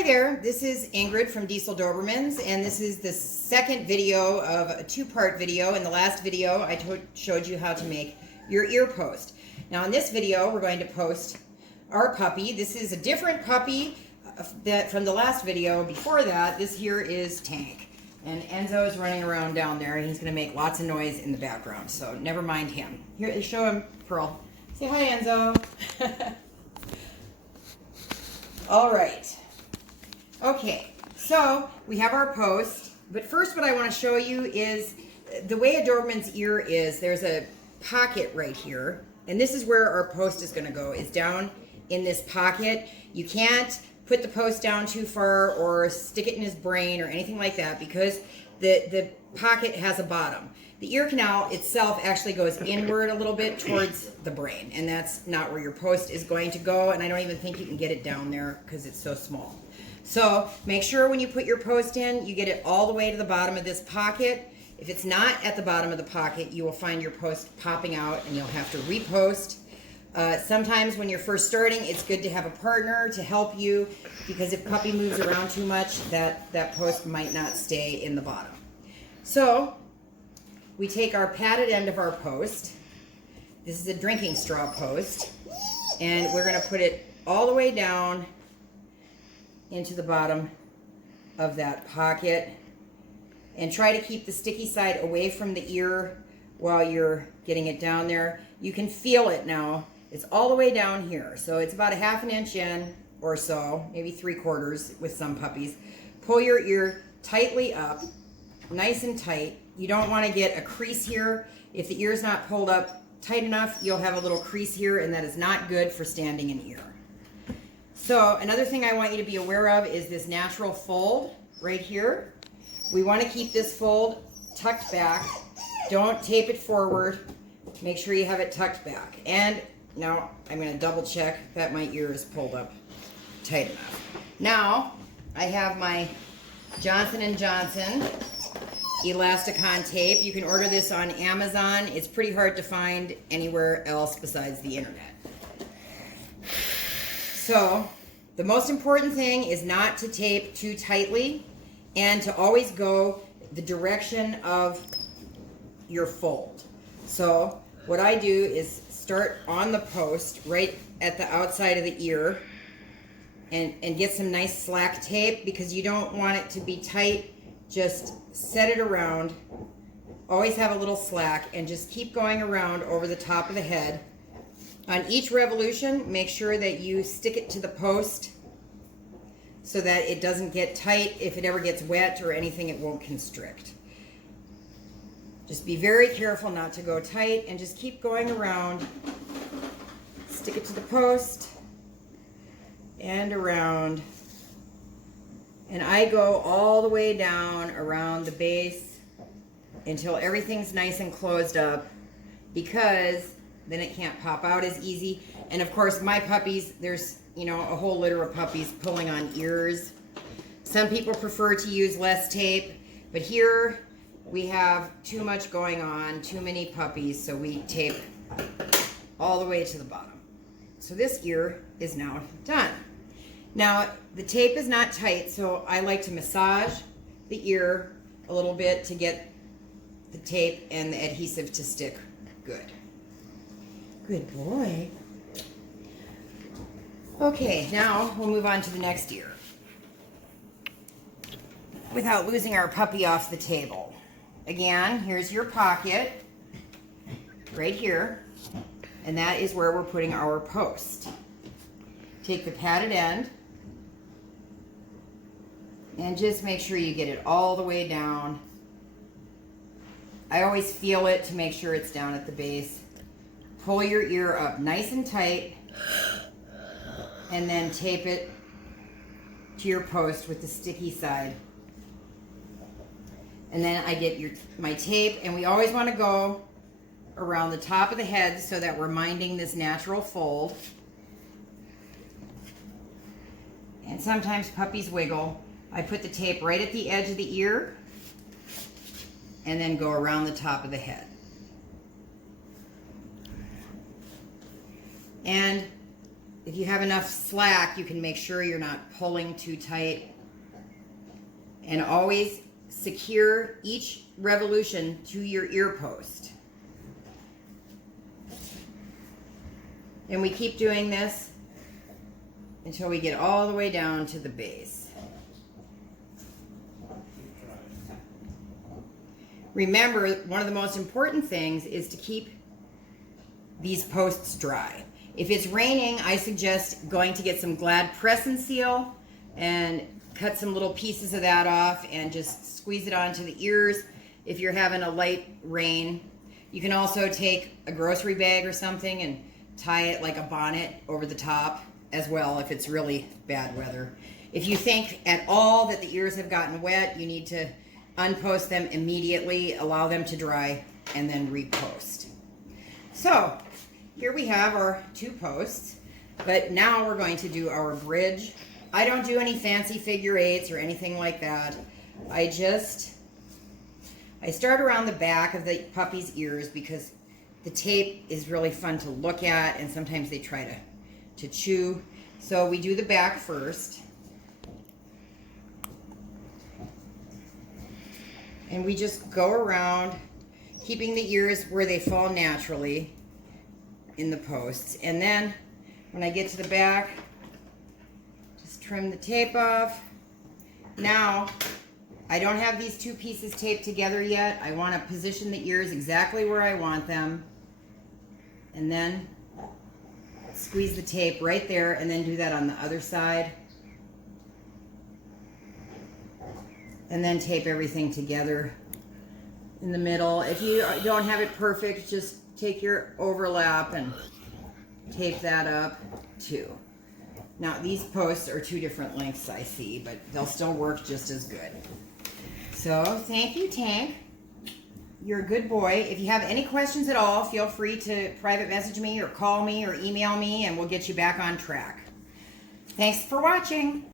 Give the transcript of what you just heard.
Hi there, this is Ingrid from Diesel Dobermans, and this is the second video of a two-part video. In the last video, I showed you how to make your ear post. Now in this video, we're going to post our puppy. This is a different puppy from the last video. Before that, this here is Tank. And Enzo is running around down there, and he's going to make lots of noise in the background, so never mind him. Here, show him Pearl. Say hi, Enzo. All right. Okay, so we have our post, but first what I want to show you is the way a Doberman's ear is. There's a pocket right here, and this is where our post is going to go, is down in this pocket. You can't put the post down too far or stick it in his brain or anything like that, because the pocket has a bottom. The ear canal itself actually goes inward a little bit towards the brain, and that's not where your post is going to go, and I don't even think you can get it down there because it's so small. So make sure when you put your post in, you get it all the way to the bottom of this pocket. If it's not at the bottom of the pocket, you will find your post popping out and you'll have to repost. Sometimes when you're first starting, it's good to have a partner to help you, because if puppy moves around too much, that post might not stay in the bottom. So we take our padded end of our post. This is a drinking straw post, and we're going to put it all the way down into the bottom of that pocket, and try to keep the sticky side away from the ear while you're getting it down there. You can feel it now. It's all the way down here, so it's about a ½ inch in or so, maybe 3/4 with some puppies. Pull your ear tightly up, nice and tight. You don't want to get a crease here. If the ear's not pulled up tight enough, you'll have a little crease here, and that is not good for standing an ear. So another thing I want you to be aware of is this natural fold right here. We want to keep this fold tucked back. Don't tape it forward. Make sure you have it tucked back. And now I'm going to double check that my ear is pulled up tight enough. Now I have my Johnson & Johnson Elasticon tape. You can order this on Amazon. It's pretty hard to find anywhere else besides the internet. So the most important thing is not to tape too tightly, and to always go the direction of your fold. So what I do is start on the post right at the outside of the ear and get some nice slack tape, because you don't want it to be tight. Just set it around. Always have a little slack, and just keep going around over the top of the head. On each revolution, make sure that you stick it to the post so that it doesn't get tight. If it ever gets wet or anything, it won't constrict. Just be very careful not to go tight, and just keep going around. Stick it to the post and around. And I go all the way down around the base until everything's nice and closed up, because then it can't pop out as easy. And of course, my puppies, there's, you know, a whole litter of puppies pulling on ears. Some people prefer to use less tape, but here we have too much going on, too many puppies, so we tape all the way to the bottom. So this ear is now done. Now, the tape is not tight, so I like to massage the ear a little bit to get the tape and the adhesive to stick good. Good boy. Okay, now we'll move on to the next ear without losing our puppy off the table. Again, here's your pocket right here, and that is where we're putting our post. Take the padded end and just make sure you get it all the way down. I always feel it to make sure it's down at the base. Pull your ear up nice and tight, and then tape it to your post with the sticky side. And then I get my tape, and we always want to go around the top of the head so that we're minding this natural fold. And sometimes puppies wiggle. I put the tape right at the edge of the ear and then go around the top of the head. And if you have enough slack, you can make sure you're not pulling too tight. And always secure each revolution to your ear post. And we keep doing this until we get all the way down to the base. Remember, one of the most important things is to keep these posts dry. If it's raining, I suggest going to get some Glad Press and Seal and cut some little pieces of that off and just squeeze it onto the ears if you're having a light rain. You can also take a grocery bag or something and tie it like a bonnet over the top as well if it's really bad weather. If you think at all that the ears have gotten wet, you need to unpost them immediately, allow them to dry, and then repost. So here we have our 2 posts, but now we're going to do our bridge. I don't do any fancy figure 8s or anything like that. I start around the back of the puppy's ears because the tape is really fun to look at and sometimes they try to chew. So we do the back first. And we just go around, keeping the ears where they fall naturally in the posts. And then when I get to the back, just trim the tape off. Now, I don't have these 2 pieces taped together yet. I want to position the ears exactly where I want them. And then squeeze the tape right there and then do that on the other side. And then tape everything together in the middle. If you don't have it perfect, just take your overlap and tape that up too. Now these posts are 2 different lengths I see, but they'll still work just as good. So thank you, Tank. You're a good boy. If you have any questions at all, feel free to private message me or call me or email me and we'll get you back on track. Thanks for watching.